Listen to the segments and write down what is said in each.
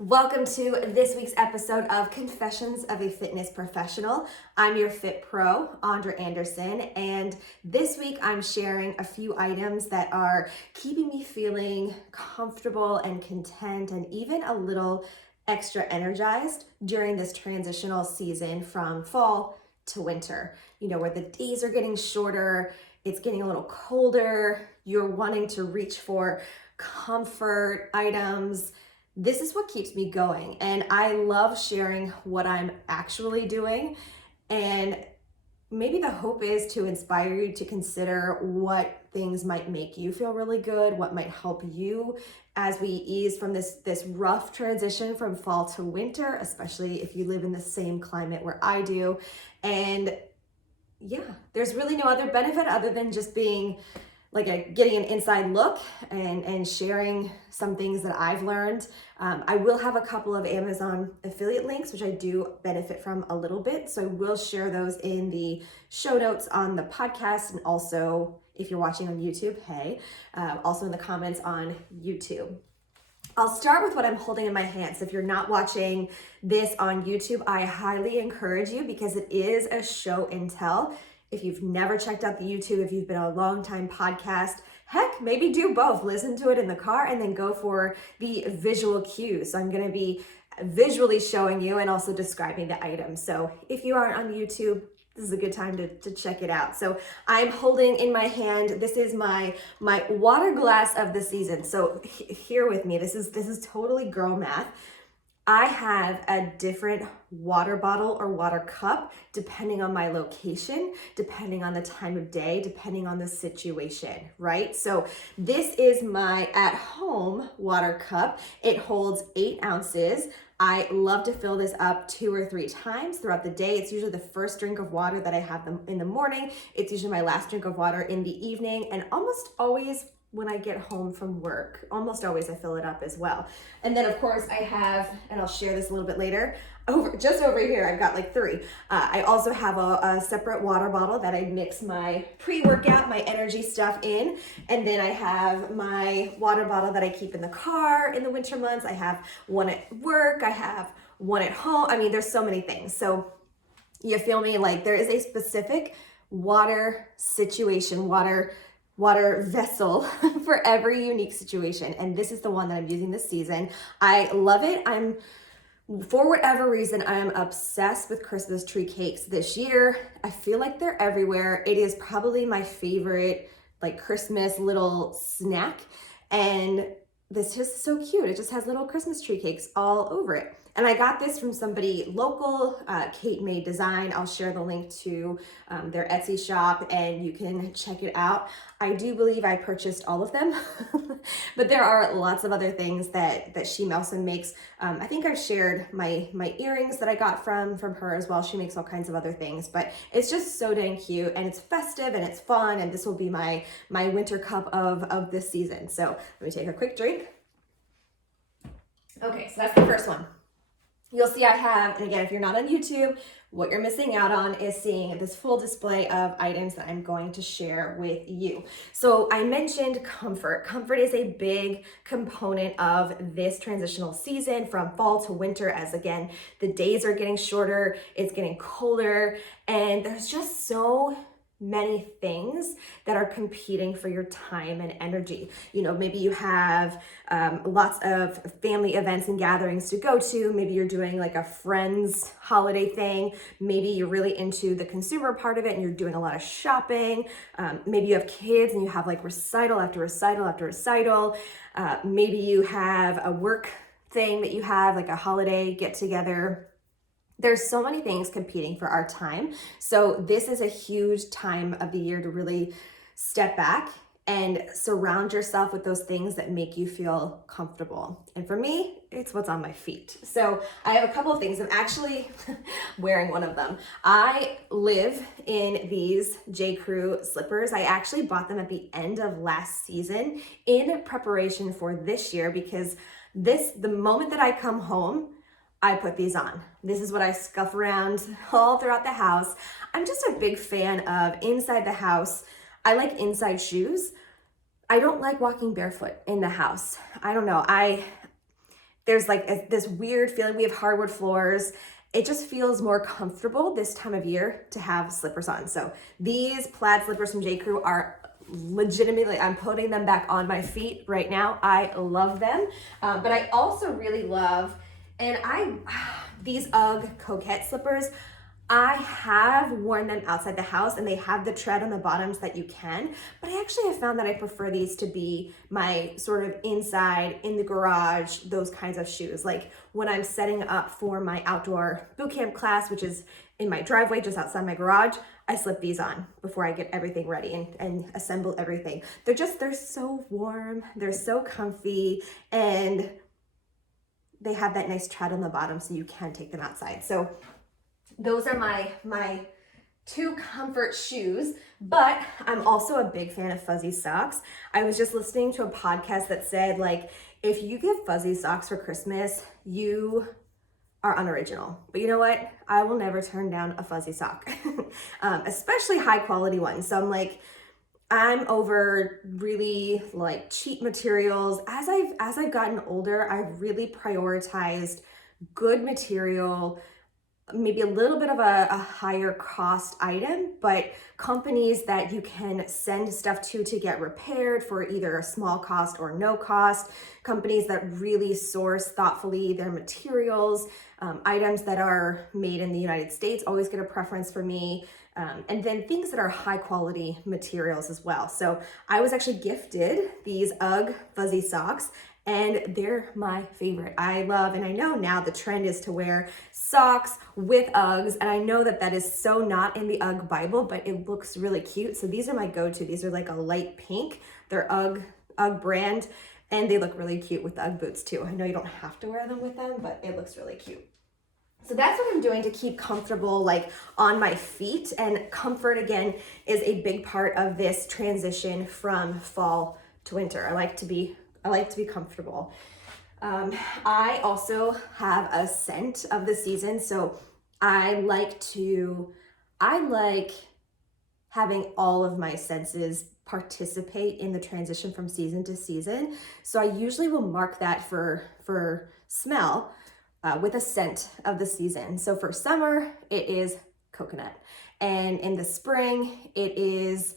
Welcome to this week's episode of Confessions of a Fitness Professional. I'm your Fit Pro, Andra Anderson, and this week I'm sharing a few items that are keeping me feeling comfortable and content and even a little extra energized during this transitional season from fall to winter. You know, where the days are getting shorter, it's getting a little colder, you're wanting to reach for comfort items. This is what keeps me going, and I love sharing what I'm actually doing. And maybe the hope is to inspire you to consider what things might make you feel really good, what might help you as we ease from this rough transition from fall to winter, especially if you live in the same climate where I do. And yeah, there's really no other benefit other than just being getting an inside look and sharing some things that I've learned. I will have a couple of Amazon affiliate links, which I do benefit from a little bit. So I will share those in the show notes on the podcast. And also, if you're watching on YouTube, also in the comments on YouTube. I'll start with what I'm holding in my hands. If you're not watching this on YouTube, I highly encourage you because it is a show and tell. If you've never checked out the YouTube, if you've been a long time podcast, heck, maybe do both. Listen to it in the car and then go for the visual cues. So I'm going to be visually showing you and also describing the items. So if you aren't on YouTube, this is a good time to check it out. So I'm holding in my hand, this is my water glass of the season. So here with me, this is totally girl math. I have a different water bottle or water cup depending on my location, depending on the time of day, depending on the situation, right? So this is my at-home water cup. It holds 8 ounces. I love to fill this up 2 or 3 times throughout the day. It's usually the first drink of water that I have in the morning. It's usually my last drink of water in the evening, and almost always when I get home from work, almost always I fill it up as well. And then of course I have, and I'll share this a little bit later, just over here, I've got like 3. I also have a separate water bottle that I mix my pre-workout, my energy stuff in. And then I have my water bottle that I keep in the car in the winter months. I have one at work, I have one at home. I mean, there's so many things. So you feel me? Like there is a specific water situation, water vessel for every unique situation. And this is the one that I'm using this season. I love it. For whatever reason, I am obsessed with Christmas tree cakes this year. I feel like they're everywhere. It is probably my favorite Christmas little snack. And this is so cute. It just has little Christmas tree cakes all over it. And I got this from somebody local, Kate Made Design. I'll share the link to their Etsy shop and you can check it out. I do believe I purchased all of them, but there are lots of other things that she also makes. I think I've shared my earrings that I got from her as well. She makes all kinds of other things, but it's just so dang cute and it's festive and it's fun. And this will be my winter cup of this season. So let me take a quick drink. Okay, so that's the first one. You'll see I have, and again, if you're not on YouTube, what you're missing out on is seeing this full display of items that I'm going to share with you. So I mentioned comfort. Comfort is a big component of this transitional season from fall to winter, as again, the days are getting shorter, it's getting colder, and there's just so many things that are competing for your time and energy. You know, maybe you have lots of family events and gatherings to go to. Maybe you're doing like a friend's holiday thing. Maybe you're really into the consumer part of it and you're doing a lot of shopping. Maybe you have kids and you have like recital after recital after recital. Maybe you have a work thing that you have, like a holiday get together. There's so many things competing for our time. So this is a huge time of the year to really step back and surround yourself with those things that make you feel comfortable. And for me, it's what's on my feet. So I have a couple of things. I'm actually wearing one of them. I live in these J. Crew slippers. I actually bought them at the end of last season in preparation for this year because the moment that I come home, I put these on. This is what I scuff around all throughout the house. I'm just a big fan of inside the house. I like inside shoes. I don't like walking barefoot in the house. I don't know. there's like this weird feeling. We have hardwood floors. It just feels more comfortable this time of year to have slippers on. So these plaid slippers from J. Crew are legitimately, I'm putting them back on my feet right now. I love them. But I also really love, these UGG Coquette slippers. I have worn them outside the house and they have the tread on the bottoms that you can, but I actually have found that I prefer these to be my sort of inside, in the garage, those kinds of shoes. Like when I'm setting up for my outdoor boot camp class, which is in my driveway just outside my garage, I slip these on before I get everything ready and assemble everything. They're so warm, they're so comfy, and they have that nice tread on the bottom so you can take them outside. So those are my two comfort shoes, but I'm also a big fan of fuzzy socks. I was just listening to a podcast that said, like, if you give fuzzy socks for Christmas, you are unoriginal. But you know what? I will never turn down a fuzzy sock, especially high quality ones. So I'm over really like cheap materials. As I've gotten older, I've really prioritized good material, maybe a little bit of a higher cost item, but companies that you can send stuff to get repaired for either a small cost or no cost, companies that really source thoughtfully their materials, items that are made in the United States always get a preference for me, and then things that are high quality materials as well. So I was actually gifted these UGG fuzzy socks, and they're my favorite. I love, and I know now the trend is to wear socks with Uggs, and I know that is so not in the UGG Bible, but it looks really cute. So these are my go-to. These are like a light pink. They're UGG brand, and they look really cute with the UGG boots too. I know you don't have to wear them with them, but it looks really cute. So that's what I'm doing to keep comfortable, like on my feet, and comfort again is a big part of this transition from fall to winter. I like to be comfortable. I also have a scent of the season. So I like having all of my senses participate in the transition from season to season. So I usually will mark that for smell with a scent of the season. So for summer, it is coconut. And in the spring, it is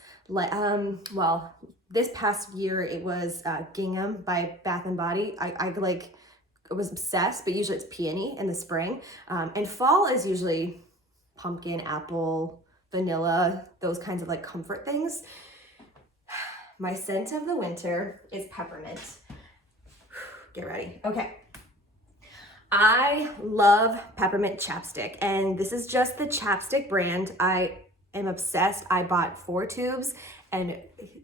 this past year, it was gingham by Bath and Body. I was obsessed, but usually it's peony in the spring. And fall is usually pumpkin, apple, vanilla, those kinds of like comfort things. My scent of the winter is peppermint. Get ready. Okay. I love peppermint chapstick, and this is just the ChapStick brand. I am obsessed. I bought 4 tubes, and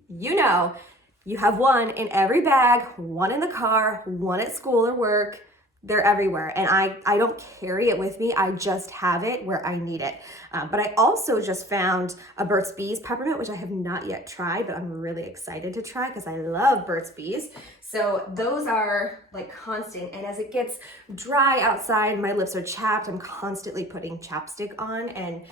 you have one in every bag, one in the car, one at school or work. They're everywhere, and I don't carry it with me. I just have it where I need it. But I also just found a Burt's Bees peppermint, which I have not yet tried, but I'm really excited to try because I love Burt's Bees. So those are like constant, and as it gets dry outside, my lips are chapped, I'm constantly putting chapstick on, and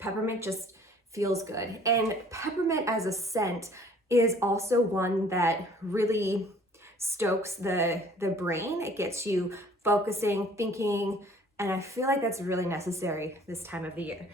peppermint just feels good. And peppermint as a scent is also one that really stokes the brain. It gets you focusing, thinking, and I feel like that's really necessary this time of the year.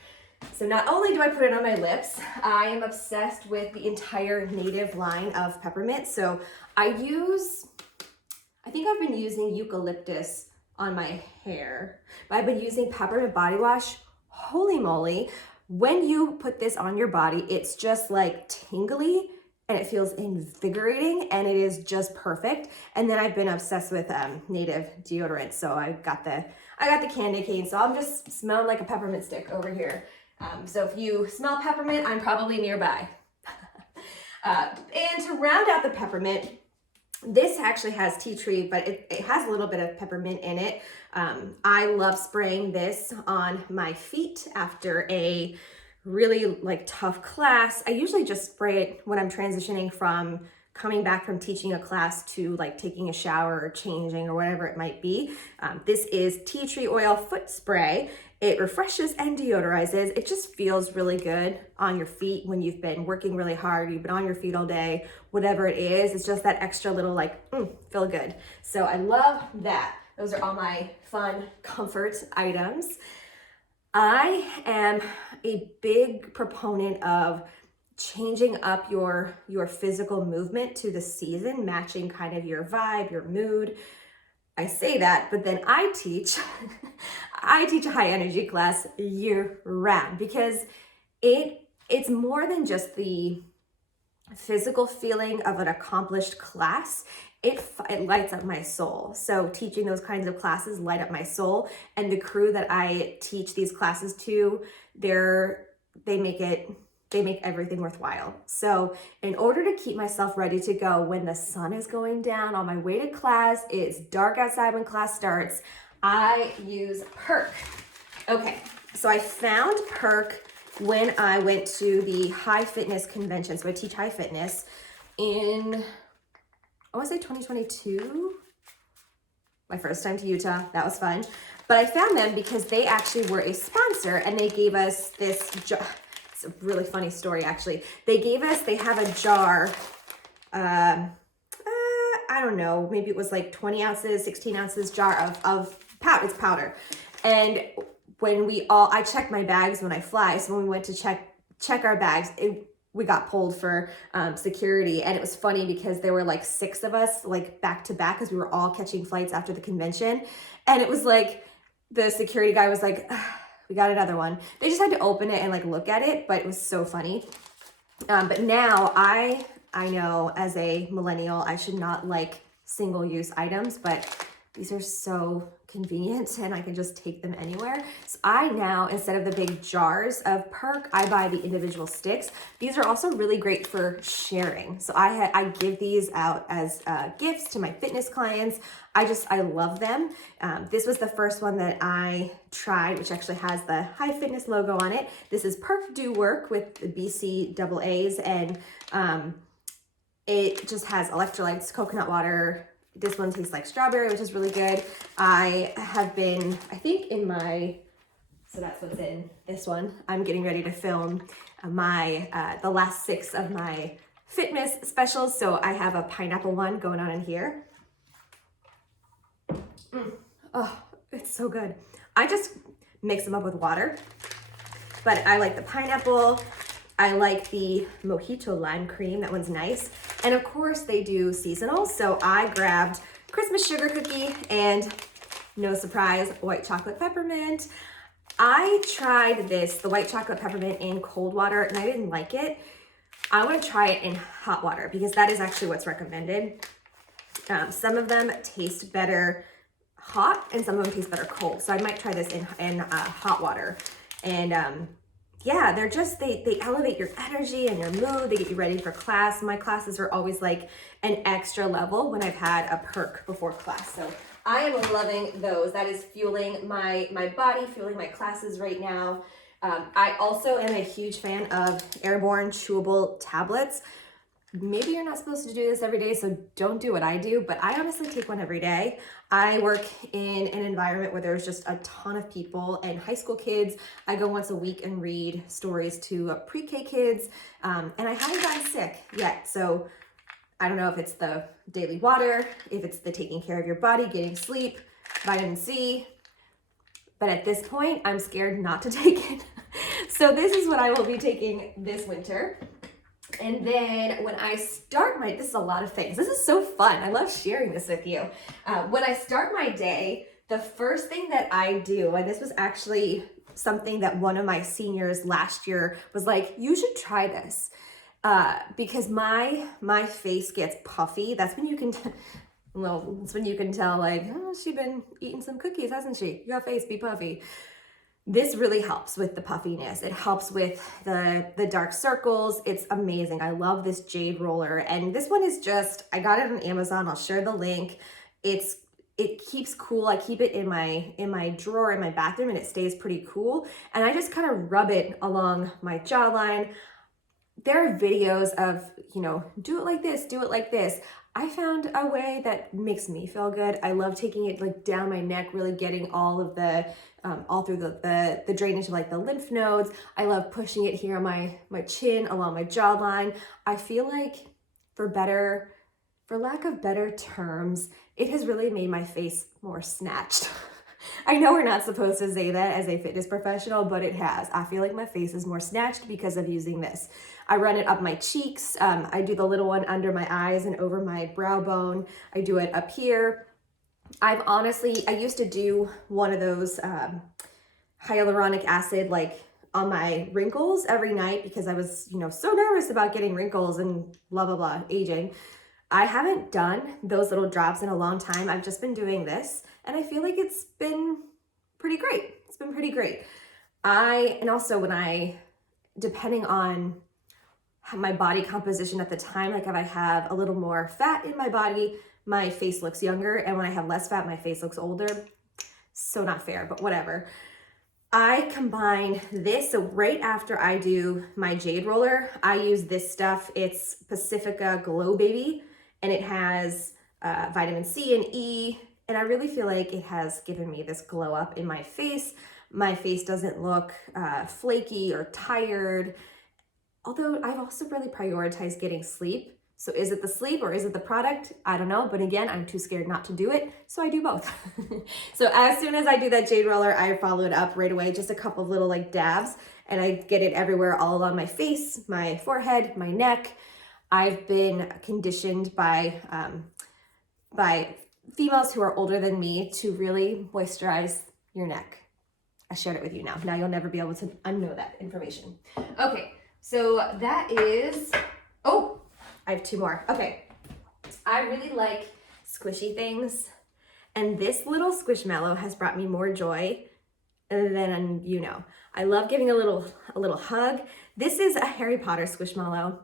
So not only do I put it on my lips, I am obsessed with the entire Native line of peppermint. So I think I've been using eucalyptus on my hair, but I've been using peppermint body wash. Holy moly. When you put this on your body, it's just like tingly, and it feels invigorating, and it is just perfect. And then I've been obsessed with Native deodorant. So I got the candy cane. So I'm just smelling like a peppermint stick over here. So if you smell peppermint, I'm probably nearby. And to round out the peppermint, this actually has tea tree, but it has a little bit of peppermint in it. I love spraying this on my feet after a really like tough class. I usually just spray it when I'm transitioning from coming back from teaching a class to like taking a shower or changing or whatever it might be. This is tea tree oil foot spray. It refreshes and deodorizes. It just feels really good on your feet when you've been working really hard, you've been on your feet all day, whatever it is. It's just that extra little like, feel good. So I love that. those are all my fun comfort items. I am a big proponent of changing up your physical movement to the season, matching kind of your vibe, your mood. I say that, but then I teach I teach a high energy class year round because it's more than just the physical feeling of an accomplished class. It lights up my soul. So teaching those kinds of classes light up my soul, and the crew that I teach these classes to, they make everything worthwhile. So in order to keep myself ready to go when the sun is going down on my way to class, it's dark outside when class starts, I use Perk. Okay, so I found Perk when I went to the high fitness convention. So I teach high fitness in, I want to say 2022, my first time to Utah. That was fun. But I found them because they actually were a sponsor, and they gave us this jar. It's a really funny story, actually. They have a jar, I don't know, maybe it was like 20 ounces, 16 ounces jar of powder. It's powder. And when I check my bags when I fly. So when we went to check our bags, we got pulled for security. And it was funny because there were like 6 of us, like back to back, because we were all catching flights after the convention. And it was like, the security guy was like, we got another one. They just had to open it and like look at it, but it was so funny. But now I know as a millennial, I should not like single-use items, but these are so convenient and I can just take them anywhere. So I now, instead of the big jars of Perk, I buy the individual sticks. These are also really great for sharing. So I give these out as gifts to my fitness clients. I love them. This was the first one that I tried, which actually has the High Fitness logo on it. This is Perk Do Work with the BCAAs, and it just has electrolytes, coconut water. This one tastes like strawberry, which is really good. I think so that's what's in this one. I'm getting ready to film the last 6 of my fitness specials. So I have a pineapple one going on in here. Oh, it's so good. I just mix them up with water, but I like the pineapple. I like the mojito lime cream. That one's nice. And of course they do seasonal. So I grabbed Christmas sugar cookie and, no surprise, white chocolate peppermint. I tried the white chocolate peppermint in cold water and I didn't like it. I want to try it in hot water because that is actually what's recommended. Some of them taste better hot and some of them taste better cold. So I might try this in hot water. And yeah, they elevate your energy and your mood. They get you ready for class. My classes are always like an extra level when I've had a Perk before class. So I am loving those. That is fueling my body, fueling my classes right now. I also am a huge fan of Airborne Chewable tablets. Maybe you're not supposed to do this every day, so don't do what I do, but I honestly take one every day. I work in an environment where there's just a ton of people and high school kids. I go once a week and read stories to pre-K kids, and I haven't gotten sick yet. So I don't know if it's the daily water, if it's the taking care of your body, getting sleep, vitamin C, but at this point, I'm scared not to take it. So this is what I will be taking this winter. And then when I start this is a lot of things. This is so fun. I love sharing this with you. When I start my day, the first thing that I do, and this was actually something that one of my seniors last year was like, you should try this. Because my face gets puffy. That's when you can, that's when you can tell like, oh, she's been eating some cookies, hasn't she? Your face be puffy. This really helps with the puffiness. It helps with the dark circles. It's amazing. I love this jade roller. And this one is I got it on Amazon. I'll share the link. It keeps cool. I keep it in my drawer in my bathroom and it stays pretty cool. And I just kind of rub it along my jawline. There are videos of, do it like this, do it like this. I found a way that makes me feel good. I love taking it like down my neck, really getting all of all through the drainage of like the lymph nodes. I love pushing it here on my chin, along my jawline. I feel like for lack of better terms, it has really made my face more snatched. I know we're not supposed to say that as a fitness professional, but it has. I feel like my face is more snatched because of using this. I run it up my cheeks. I do the little one under my eyes and over my brow bone. I do it up here. I used to do one of those hyaluronic acid like on my wrinkles every night because I was, so nervous about getting wrinkles and blah, blah, blah, aging. I haven't done those little drops in a long time. I've just been doing this and I feel like it's been pretty great. It's been pretty great. Depending on my body composition at the time, like if I have a little more fat in my body, my face looks younger. And when I have less fat, my face looks older. So not fair, but whatever. I combine this. So right after I do my jade roller, I use this stuff. It's Pacifica Glow Baby, and it has vitamin C and E. And I really feel like it has given me this glow up in my face. My face doesn't look flaky or tired. Although I've also really prioritized getting sleep. So is it the sleep or is it the product? I don't know. But again, I'm too scared not to do it. So I do both. So as soon as I do that jade roller, I follow it up right away. Just a couple of little like dabs and I get it everywhere, all along my face, my forehead, my neck. I've been conditioned by females who are older than me to really moisturize your neck. I shared it with you now. Now you'll never be able to unknow that information. Okay, so that is, I have two more. Okay, I really like squishy things, and this little Squishmallow has brought me more joy than I love giving a little hug. This is a Harry Potter Squishmallow.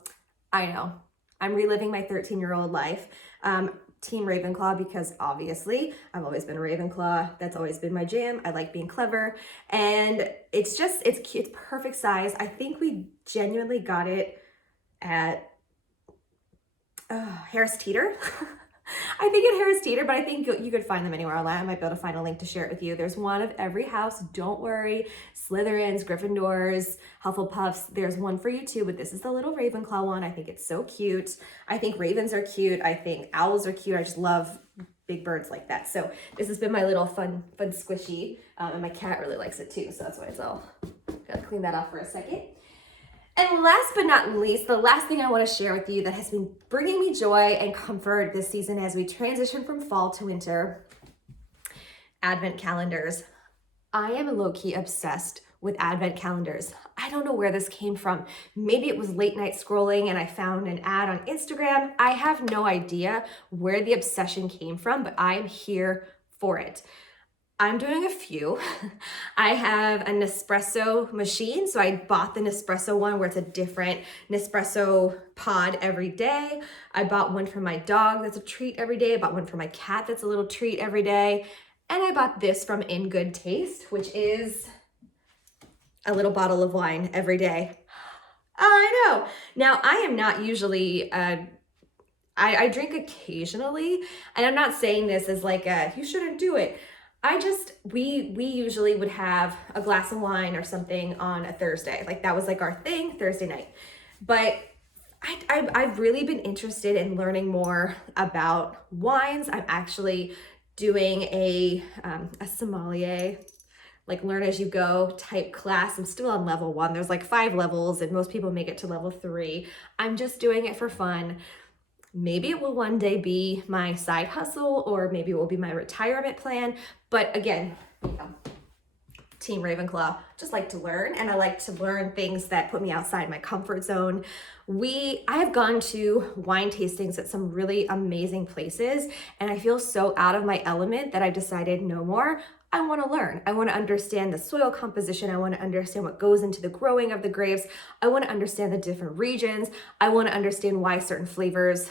I know, I'm reliving my 13-year-old life. Team Ravenclaw, because obviously I've always been a Ravenclaw. That's always been my jam. I like being clever, and it's cute. It's perfect size. I think we genuinely got it at Harris Teeter. I think at Harris Teeter, but I think you could find them anywhere online. I might be able to find a link to share it with you. There's one of every house. Don't worry. Slytherins, Gryffindors, Hufflepuffs. There's one for you too, but this is the little Ravenclaw one. I think it's so cute. I think ravens are cute. I think owls are cute. I just love big birds like that. So this has been my little fun squishy. And my cat really likes it too. So that's why it's all, gotta clean that off for a second. And last but not least, the last thing I want to share with you that has been bringing me joy and comfort this season as we transition from fall to winter, advent calendars. I am low-key obsessed with advent calendars. I don't know where this came from. Maybe it was late night scrolling and I found an ad on Instagram. I have no idea where the obsession came from, but I'm here for it. I'm doing a few. I have a Nespresso machine. So I bought the Nespresso one where it's a different Nespresso pod every day. I bought one for my dog that's a treat every day. I bought one for my cat that's a little treat every day. And I bought this from In Good Taste, which is a little bottle of wine every day. I know. Now, I am not usually, I drink occasionally, and I'm not saying this as like you shouldn't do it. We usually would have a glass of wine or something on a Thursday. Like that was like our thing, Thursday night. But I've really been interested in learning more about wines. I'm actually doing a sommelier, like learn as you go type class. I'm still on level 1. There's like 5 levels and most people make it to level 3. I'm just doing it for fun. Maybe it will one day be my side hustle, or maybe it will be my retirement plan. But again, Team Ravenclaw, just like to learn, and I like to learn things that put me outside my comfort zone. I have gone to wine tastings at some really amazing places, and I feel so out of my element that I've decided no more. I want to learn. I want to understand the soil composition. I want to understand what goes into the growing of the grapes. I want to understand the different regions. I want to understand why certain flavors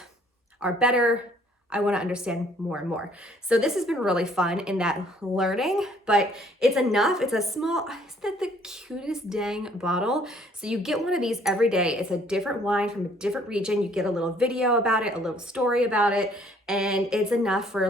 are better. I want to understand more and more. So this has been really fun in that learning, but it's enough. It's a small, isn't that the cutest dang bottle? So you get one of these every day. It's a different wine from a different region. You get a little video about it, a little story about it, and it's enough for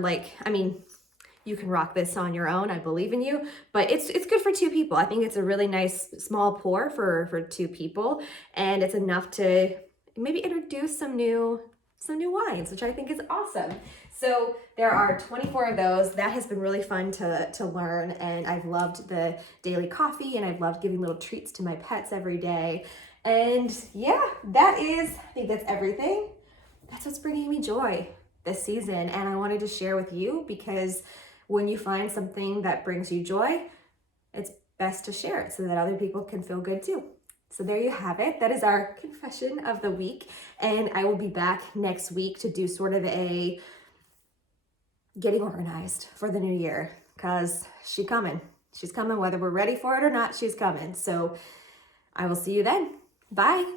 you can rock this on your own. I believe in you, but it's good for 2 people. I think it's a really nice small pour for 2 people, and it's enough to maybe introduce some new wines, which I think is awesome. So there are 24 of those. That has been really fun to learn, and I've loved the daily coffee, and I've loved giving little treats to my pets every day. And yeah, I think that's everything. That's what's bringing me joy this season, and I wanted to share with you because when you find something that brings you joy, it's best to share it so that other people can feel good too. So there you have it. That is our confession of the week, and I will be back next week to do sort of a getting organized for the new year, because she's coming. She's coming, whether we're ready for it or not, she's coming. So I will see you then. Bye.